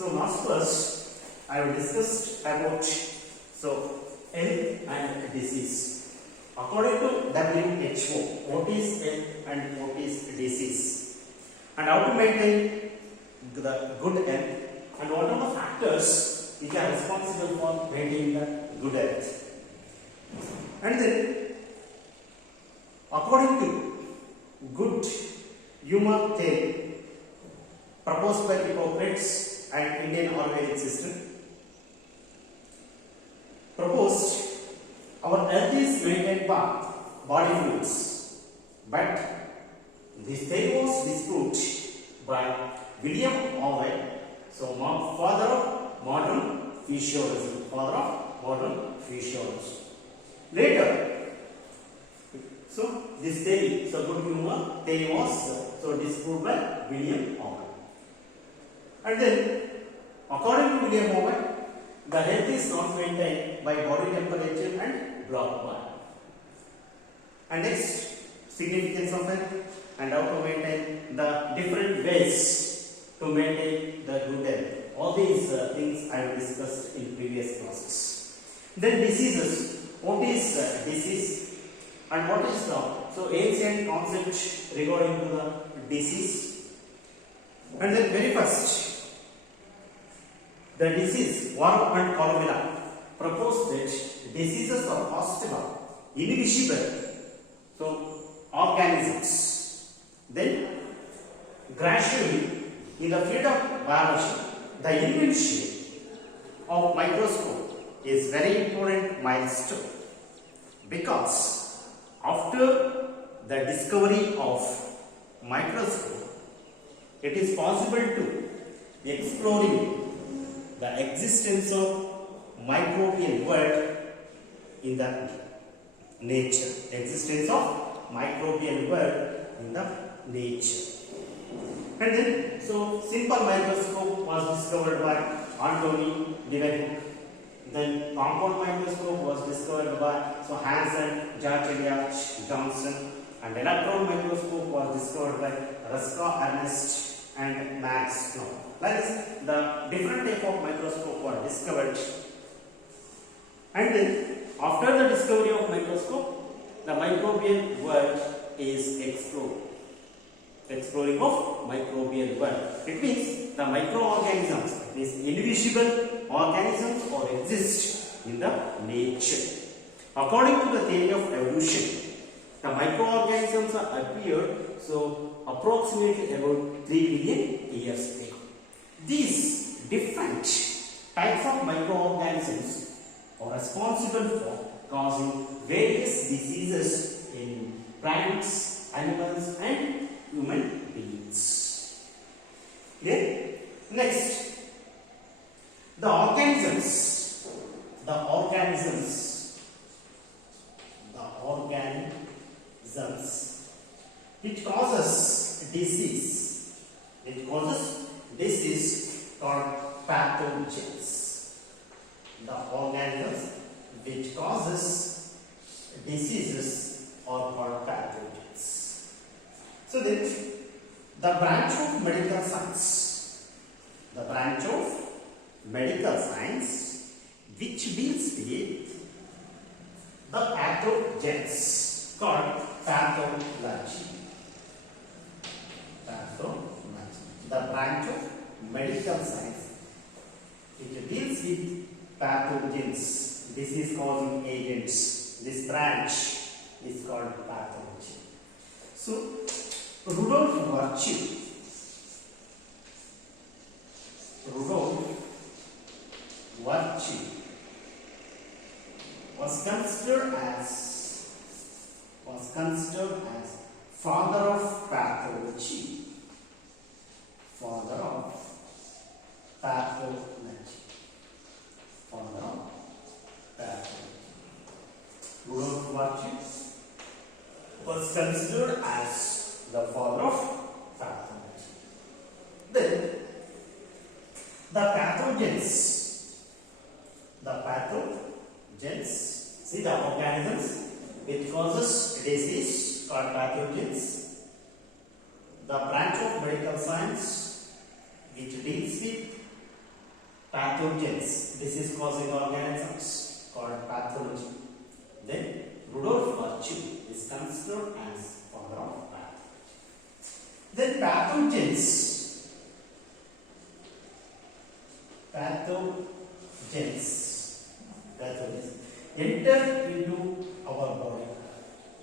So last class I have discussed about health and disease. According to WHO, what is health and what is disease, and how to maintain the good health, and what are the factors which are responsible for maintaining the good health. And then, according to good human theory proposed by Hippocrates and Indian Ayurvedic system, proposed our health is maintained by body fluids, but this theory was disproved by William Owen, so father of modern physiology, Later, so this theory, good human theory was disproved by William Owen. And then, according to William Owen, the health is not maintained by body temperature and blood bar. And next, significance of health and how to maintain the different ways to maintain the good health. All these things I have discussed in previous classes. Then diseases. What is disease and what is the ancient concept regarding to the disease. And then very first, the disease worm and columella proposed that diseases are possible, invisible, organisms. Then gradually in the field of biology, the invention of microscope is very important milestone, because after the discovery of microscope, it is possible to exploring the existence of microbial world in the nature. Existence of microbial world in the nature. And then, simple microscope was discovered by Anthony Leeuwenhoek. Then compound microscope was discovered by Hansen, George Eliot Johnson, and electron microscope was discovered by Ruska Ernst and Max Snow. Like this, the different type of microscope were discovered. And then, after the discovery of microscope, the microbial world is explored. Exploring of microbial world. It means the microorganisms, these invisible organisms, or exist in the nature. According to the theory of evolution, the microorganisms appeared approximately about 3 billion years ago. These different types of microorganisms are responsible for causing various diseases in plants, animals, and human beings. Okay? Next, the organisms which causes disease, called pathogens. The organisms which causes diseases are called pathogens. So then, the branch of medical science which deals with the pathogens called pathology. The branch of medical science which deals with pathogens, disease causing agents. This branch is called pathology. So, Rudolf Virchow was considered as father of pathology. Rudolf Virchow was considered as the father of pathology. Then the pathogens, see the organisms which causes disease called pathogens. The branch of medical science which deals with Pathogens. This is causing organisms called pathology. Then Rudolf Virchow is considered as father of pathology. Then pathogens enter into our body.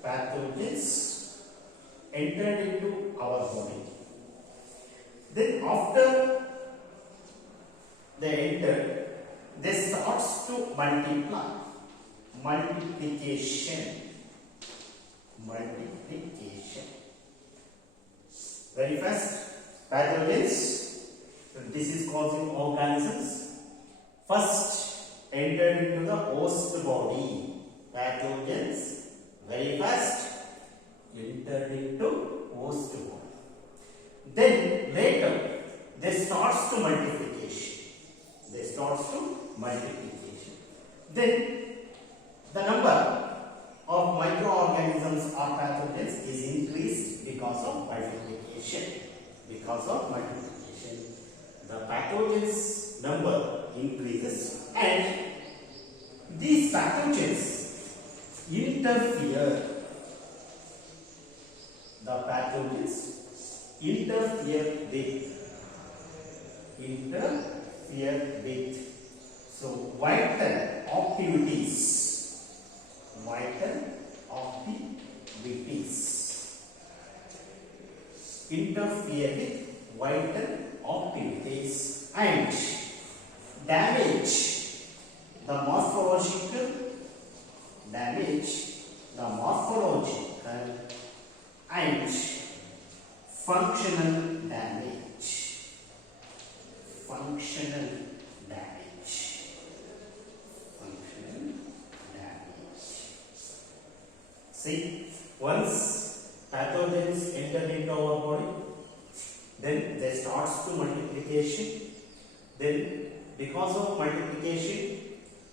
Pathogens entered into our body. Then after they enter, they starts to multiply. Multiplication. Very fast. Pathogens. This is causing organisms. First entered into the host body. Pathogens very fast entered into host body. Then later they starts to multiplication. Then the number of microorganisms or pathogens is increased because of multiplication. The pathogens number increases and these pathogens interfere. The pathogens interfere with vital activities. Interfere with vital activities and damage the morphological and functional damage. See, once pathogens enter into our body, then they starts to multiplication. Then because of multiplication,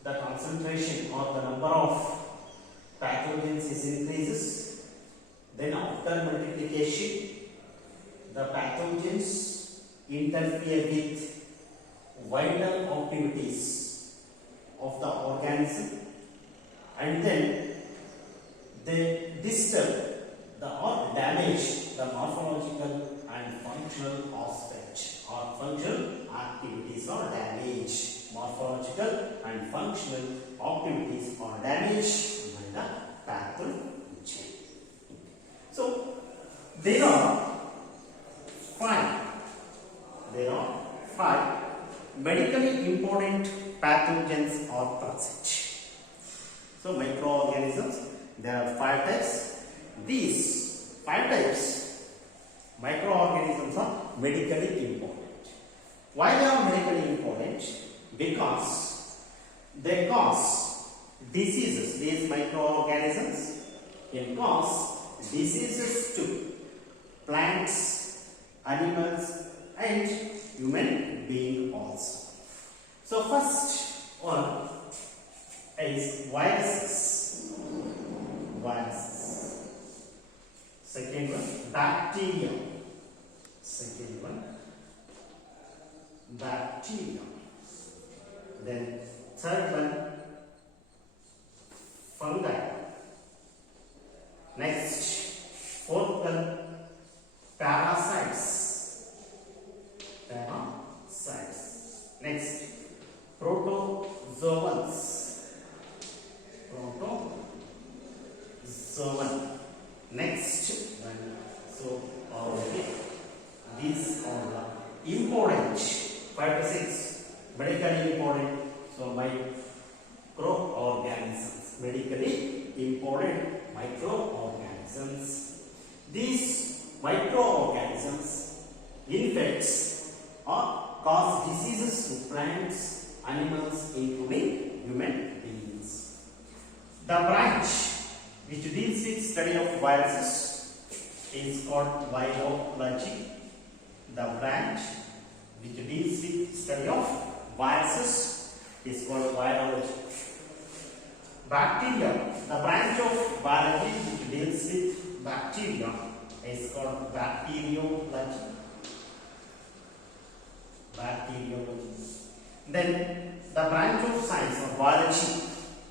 the concentration or the number of pathogens is increases. Then after multiplication, the pathogens interfere with vital activities of the organism, and then they disturb or damage the morphological and functional aspect or functional activities or damage. Morphological and functional activities or damage by the pathogen. So there are five medically important pathogens are present. So microorganisms, there are 5 types. These 5 types microorganisms are medically important. Why they are medically important? Because they cause diseases. These microorganisms can cause diseases to plants, animals and human being also. So first one is viruses. Second one, bacteria. Then third one, fungi. Next, fourth one, parasites. Next, protozoans. Next one, so these are the important 5 to 6 medically important. So microorganisms, medically important microorganisms. These microorganisms infects or cause diseases to plants, animals, including human beings. The branch which deals with study of viruses is called virology. The branch which deals with study of viruses is called virology. Bacteria, the branch of biology which deals with bacteria is called bacteriology. Then the branch of science or biology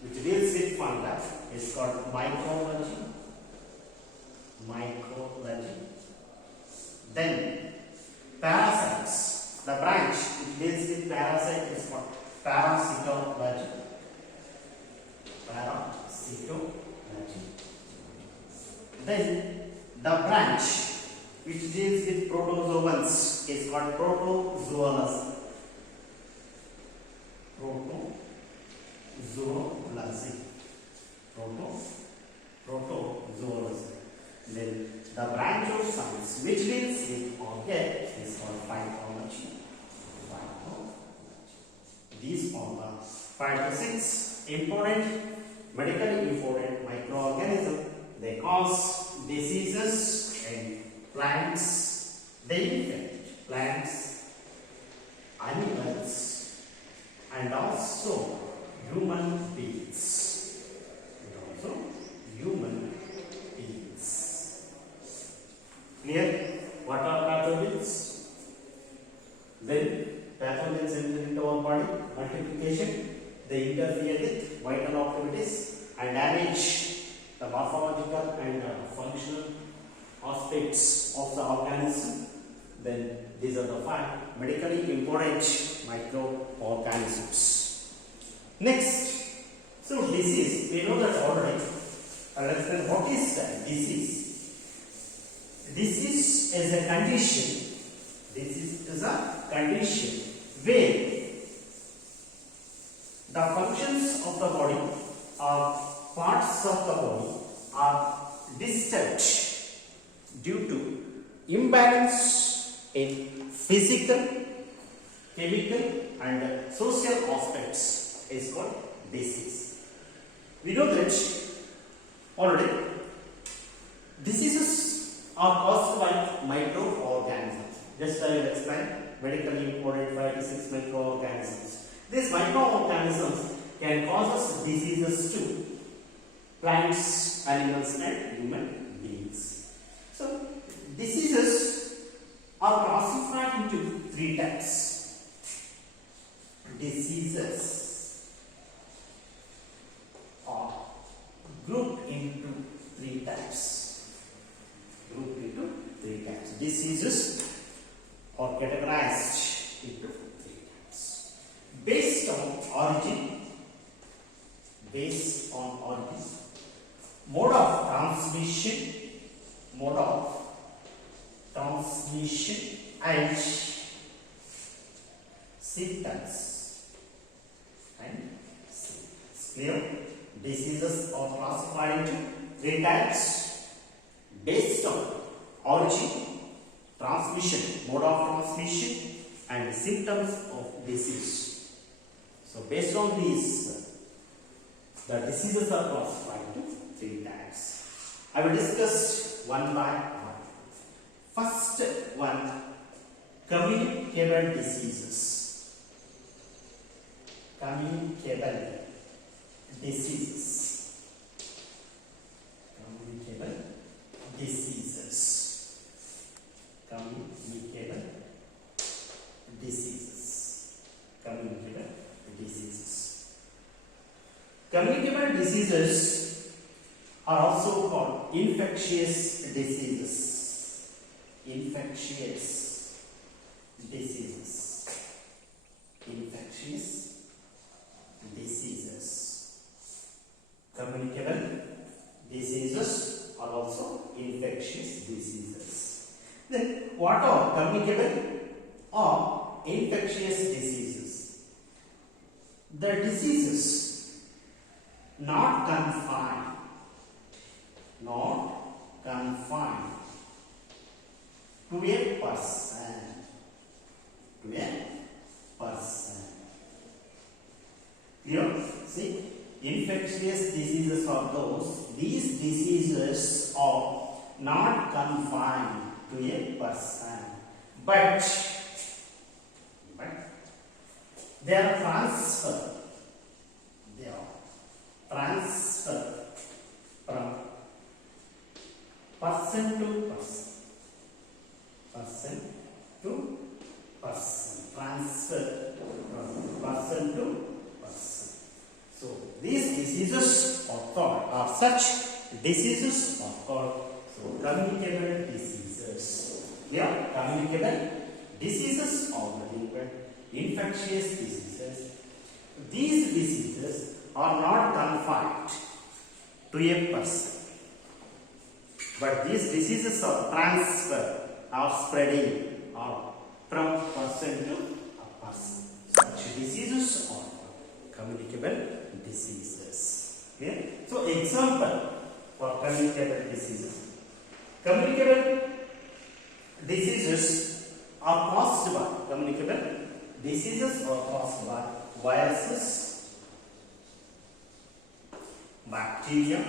which deals with fungi is called microbiology. Microbiology. Then parasites, the branch which deals with parasite is called parasitology. Parasitology. Then the branch which deals with protozoans is called protozoology. Protozoology. Then the branch of science which deals with organ is called pathology. These are the 5 to 6 important, medically important microorganisms. They cause diseases in plants. They infect plants, animals, and also human beings. Clear? What are pathogens? Then pathogens enter into our body, multiplication. They interfere with vital activities and damage the morphological and functional aspects of the organism. Then these are the 5 medically important microorganisms. Next, so disease, we know that already. Let's then what is disease? Disease is a condition. Disease is a condition where the functions of the body or parts of the body are disturbed due to imbalance in physical, chemical and social aspects is called disease. We know that already. Diseases are caused by microorganisms. Just I will explain medically important 5 to 6 microorganisms. These microorganisms can cause us diseases to plants, animals and human beings. So diseases are classified into 3 types. Diseases are grouped into 3 types. Diseases are categorized into 3 types. Based on origin, mode of transmission, and symptoms. Clear? Diseases are classified into 3 types based on origin, transmission, mode of transmission and symptoms of disease. So based on these, the diseases are classified into 3 types. I will discuss one by one. First one, communicable diseases. Communicable diseases. Communicable diseases are also called infectious diseases. Infectious diseases. Communicable diseases are also infectious diseases. Then what are communicable or infectious diseases? The diseases not confined to a person. Clear? See, infectious diseases are those. These diseases are not confined to a person, but they are transferred. From person to person. Transfer from person diseases are called, or such diseases are called, so communicable diseases. Here, communicable diseases are nothing but infectious diseases. These diseases are not confined to a person, but these diseases are transferred or spreading or from person to a person. Such diseases are communicable diseases. Okay? So, example for communicable diseases. Communicable diseases are caused by viruses, bacteria,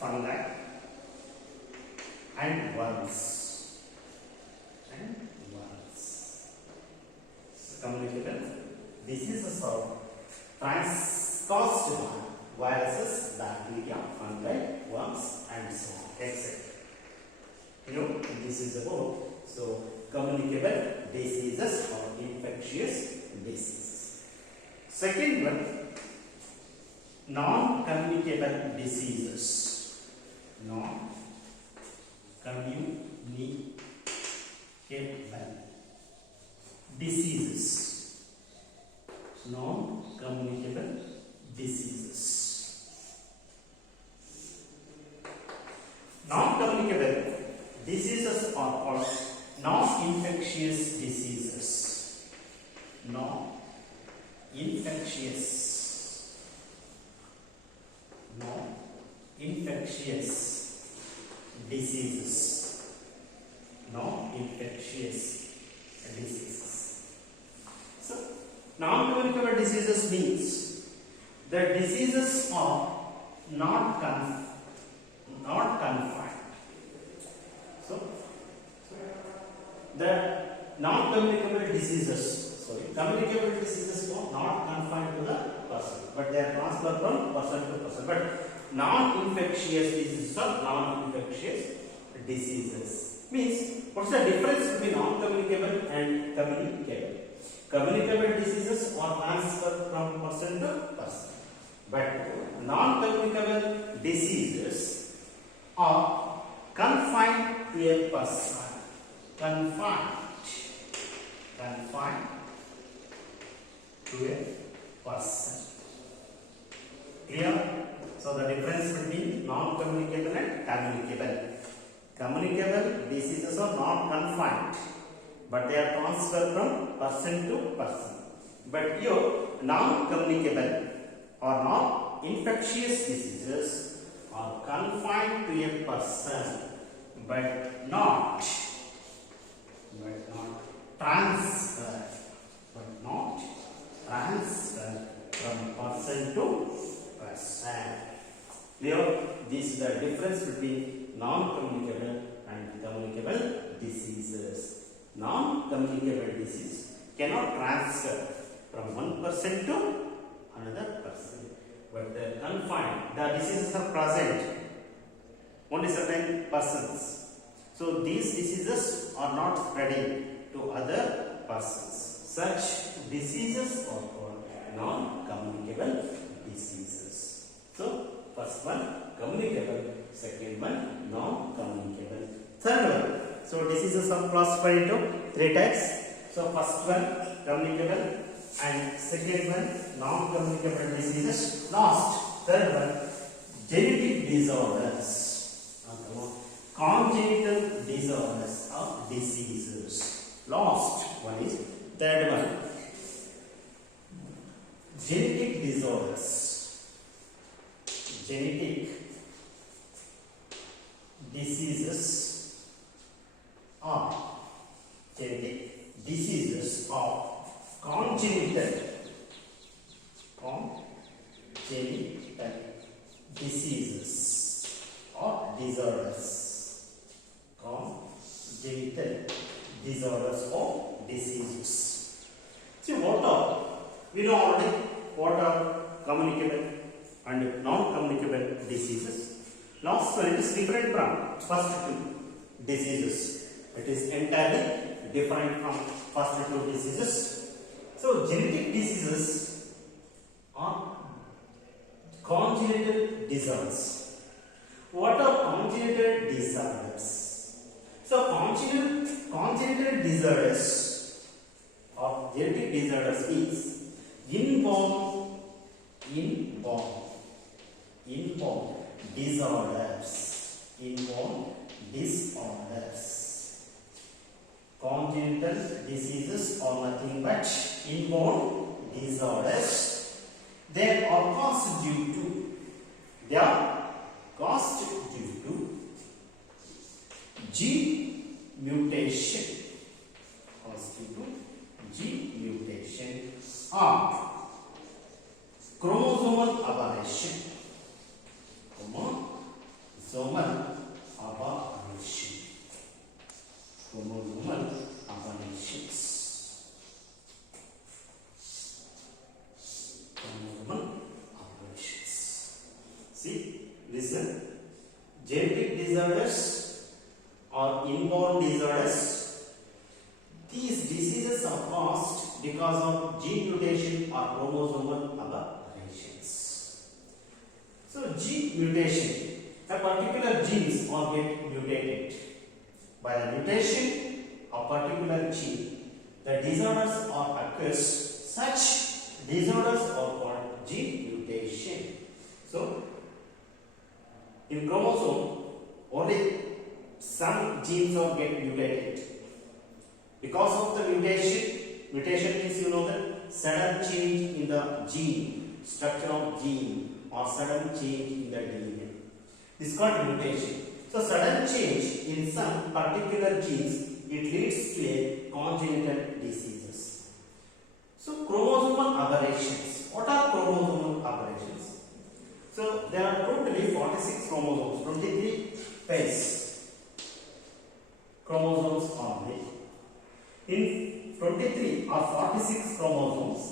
fungi, and worms. So, communicable diseases are caused by viruses, bacteria, fungi, worms, and so on, etc. This is about, so, communicable diseases or infectious diseases. Second one, non-communicable diseases. Non-communicable diseases. Non-communicable diseases. Non-communicable diseases are called non-infectious diseases. Non-infectious diseases. Non-infectious diseases. So, non-communicable diseases means the diseases are not confined. So, the non-communicable diseases, communicable diseases are not confined to the person, but they are transferred from person to person. But non-infectious diseases are non-infectious diseases. Means, what's the difference between non-communicable and communicable? Communicable diseases are transferred from person to person, but non-communicable diseases are confined to a person. Confined to a person. Clear? So, the difference between non-communicable and communicable. Communicable diseases are not confined, but they are transferred from person to person. But your non-communicable or non-infectious diseases are confined to a person, but not transferred from person to person. Clear? This is the difference between non-communicable and communicable diseases. Non-communicable disease cannot transfer from one person to another person, but they are confined. The diseases are present only certain persons. So, these diseases are not spreading to other persons. Such diseases are called non-communicable diseases. So, first one communicable, second one non-communicable, third one. So, diseases are classified into three types. So, first one communicable and second one non-communicable diseases. Last, third one genetic disorders. Congenital disorders or diseases. Last one is third one genetic disorders. Genetic diseases or congenital diseases or disorders. Congenital disorders or diseases. See, we know already what are communicable and non-communicable diseases. Last one is different from first two diseases. It is entirely different from first two diseases. So genetic diseases are congenital disorders. What are congenital disorders? So congenital disorders or genetic disorders is inborn disorders. Congenital diseases are nothing but inborn disorders. They are caused due to gene mutation. Or chromosomal aberration. Chromosomal aberrations. See, listen. Genetic disorders or inborn disorders. These diseases are caused because of gene mutation or chromosomal aberrations. So, gene mutation, a particular genes are get mutated. By the mutation of particular gene, the disorders are occurs. Such disorders are called gene mutation. So, in chromosome, only some genes are get mutated. Because of the mutation means you know the sudden change in the gene, structure of gene or sudden change in the DNA. This is called mutation. So sudden change in some particular genes, it leads to a congenital diseases. So chromosomal aberrations. What are chromosomal aberrations? So there are totally 46 chromosomes, 23 pairs chromosomes are there. In 23 or 46 chromosomes,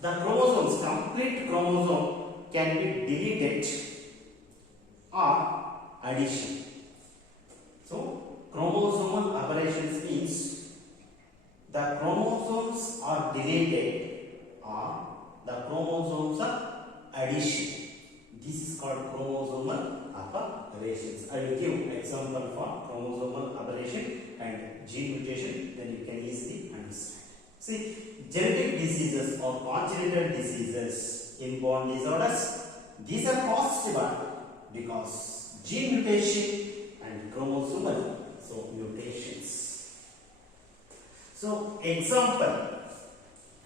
the chromosomes, complete chromosome can be deleted or addition. So chromosomal aberrations means the chromosomes are deleted or the chromosomes are addition. This is called chromosomal aberrations. I will give example for chromosomal aberration and gene mutation, then you can easily understand. See, genetic diseases or congenital diseases, inborn disorders, these are caused by because gene mutation and chromosomal mutations. So example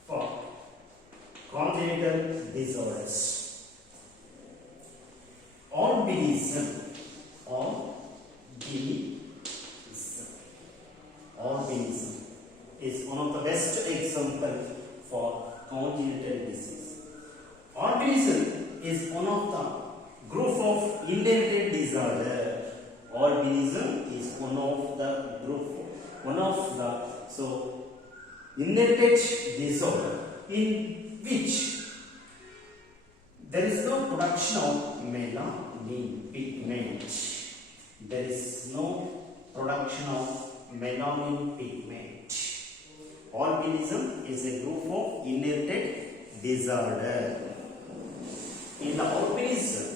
for congenital disorders: albinism. Albinism is one of the best example for congenital disease. Albinism is one of the group of inherited disorder. Albinism is one of the inherited disorder in which there is no production of melanin pigment. There is no production of melanin pigment. Albinism is a group of inherited disorder. In the albinism,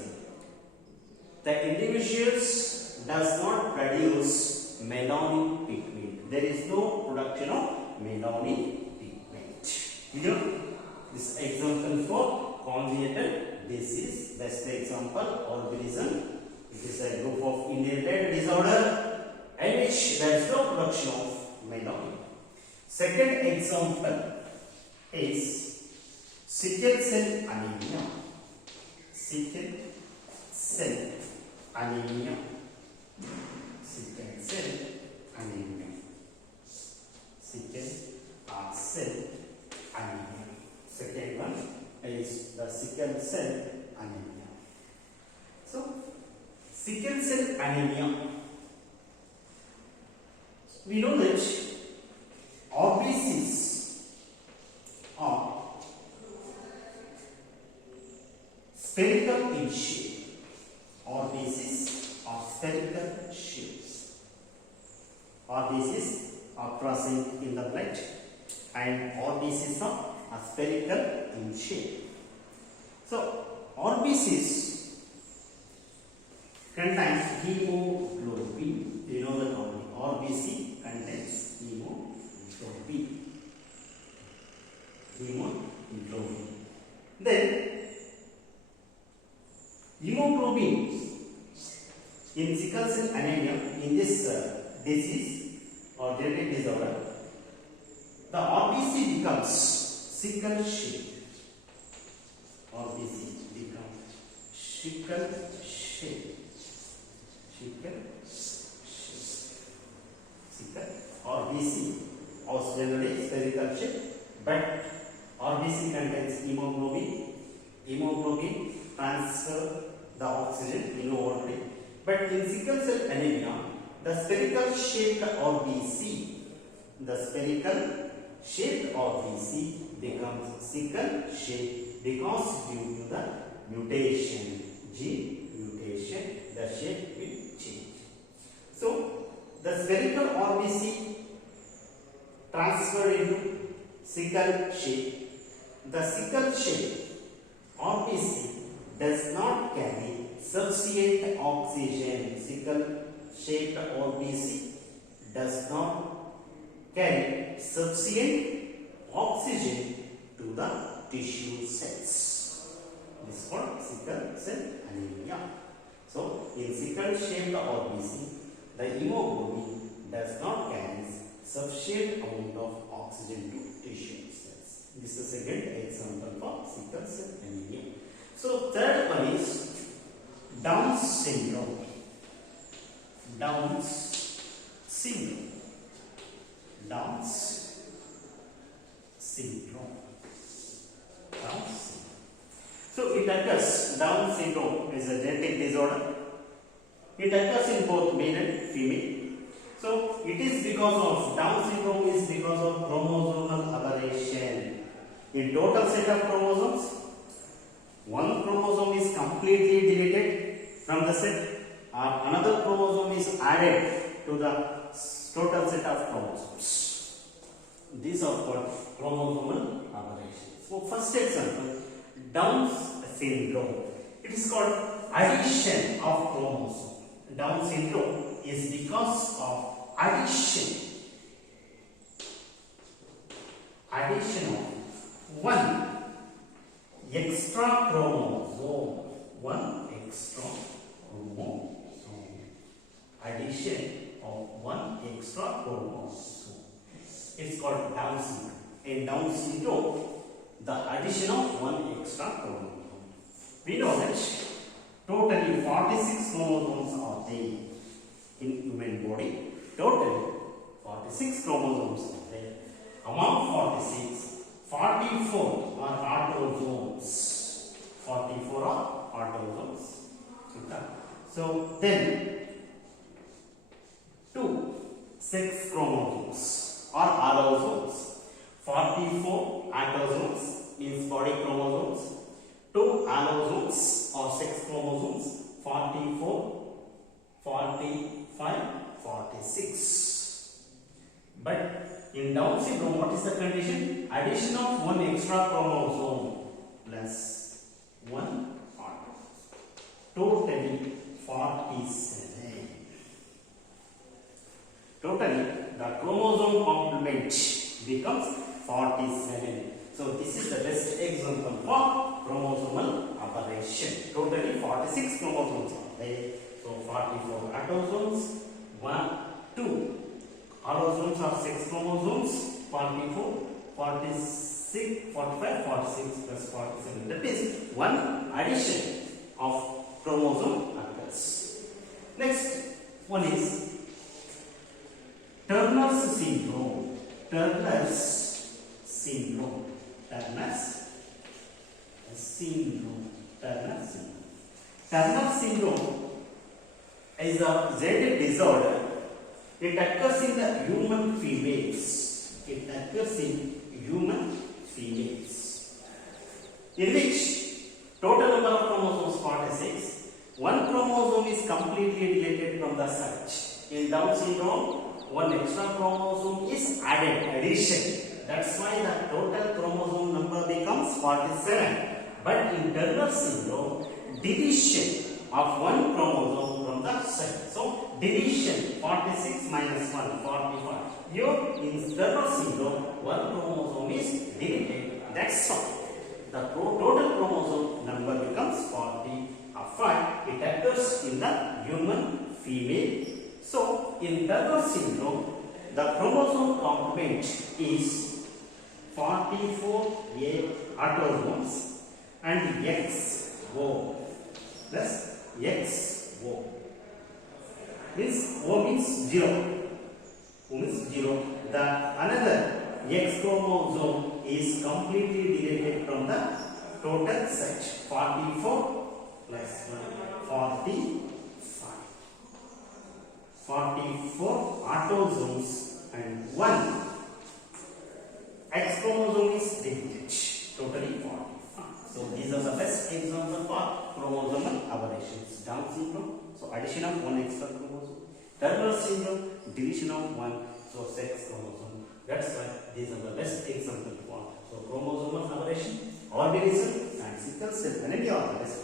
the individuals does not produce melanin pigment. There is no production of melanin pigment. Clear? This example for congenital disease. Best example, albinism. It is a group of inherited disorder in which there is no production of melanin. Second example is sickle cell anemia. Sickle cell anemia. Sickle cell anemia. Sickle cell anemia. Second one is the sickle cell anemia. So, sickle cell anemia. We know that RBCs are spherical in shape. RBCs are spherical shapes. RBCs are present in the blood, and RBCs are spherical in shape. So RBCs contains hemoglobin. You know the term. RBC contains hemoglobin. Hemoglobin. Then hemoglobin in sickle cell anemia, in this disease or genetic disorder, the RBC becomes sickle shape. RBC becomes sickle shape. Sickle RBC also generally spherical shape, but RBC contains hemoglobin. Hemoglobin transfer the oxygen, you know already. But in sickle cell anemia, the spherical shaped RBC becomes sickle shape because due to the mutation, gene mutation, the shape will change. So the spherical RBC transfer into sickle shape. The sickle shape RBC does not carry sufficient oxygen. Sickle shaped RBC does not carry sufficient oxygen to the tissue cells. This is called sickle cell anemia. So in sickle shaped RBC, the hemoglobin does not carry sufficient amount of oxygen to tissue cells. This is a second example for sickle cell anemia. So third one is Down syndrome. Down's syndrome. Down's syndrome. Down's syndrome. So it occurs, Down syndrome is a genetic disorder. It occurs in both male and female. So it is because of Down syndrome is because of chromosomal aberration. In total set of chromosomes, one chromosome is completely deleted from the set, or another chromosome is added to the total set of chromosomes. These are called chromosomal aberrations. So first example, Down's syndrome. It is called addition of chromosome. Down syndrome is because of addition of one extra chromosome. Addition of one extra chromosome. It's called Down syndrome. In Down syndrome, the addition of one extra chromosome. We know that totally 46 chromosomes are there in human body. Totally 46 chromosomes are there. Among 46, 44 are autosomes. 44 are autosomes. So then 2 sex chromosomes are allosomes. 44 autosomes means body chromosomes. 2 allosomes or sex chromosomes. 44, 45, 46. But in Down syndrome, what is the condition? Addition of one extra chromosome plus one autosome. Totally 47. Totally, the chromosome complement becomes 47. So this is the best example for chromosomal aberration. Totally 46 chromosomes are there. So 44 autosomes, 1, 2 allosomes are 6 chromosomes, 44, 46, 45, 46 plus 47. That is one addition of chromosome occurs. Next one is Turner's syndrome. Turner's syndrome. Turner's syndrome. Turner's syndrome. Turner's syndrome is a genetic disorder. It occurs in the human females. It occurs in human females, in which total number of chromosomes 46. One chromosome is completely deleted from the search. In Down syndrome, one extra chromosome is added, addition. That's why the total chromosome number becomes 47. But in Turner syndrome, deletion of one chromosome from the cell. So deletion 46 minus 1, 45. Here in Turner syndrome, one chromosome is deleted. That's all. The total chromosome number becomes 45. It occurs in the human female. So in Turner syndrome, the chromosome complement is 44 A autosomes and XO plus XO. Means O means 0. O means 0. The another X chromosome is completely deleted from the total set. 44 plus 1, 45. 44 autosomes and 1 X chromosome is deleted. Totally 45. So these are the best examples for chromosomal aberrations. Down syndrome, so addition of one extra chromosome. Turner syndrome, deletion of one, so sex chromosome. That's why these are the best examples for so chromosomal aberration, organism, and sickle cell anemia are the best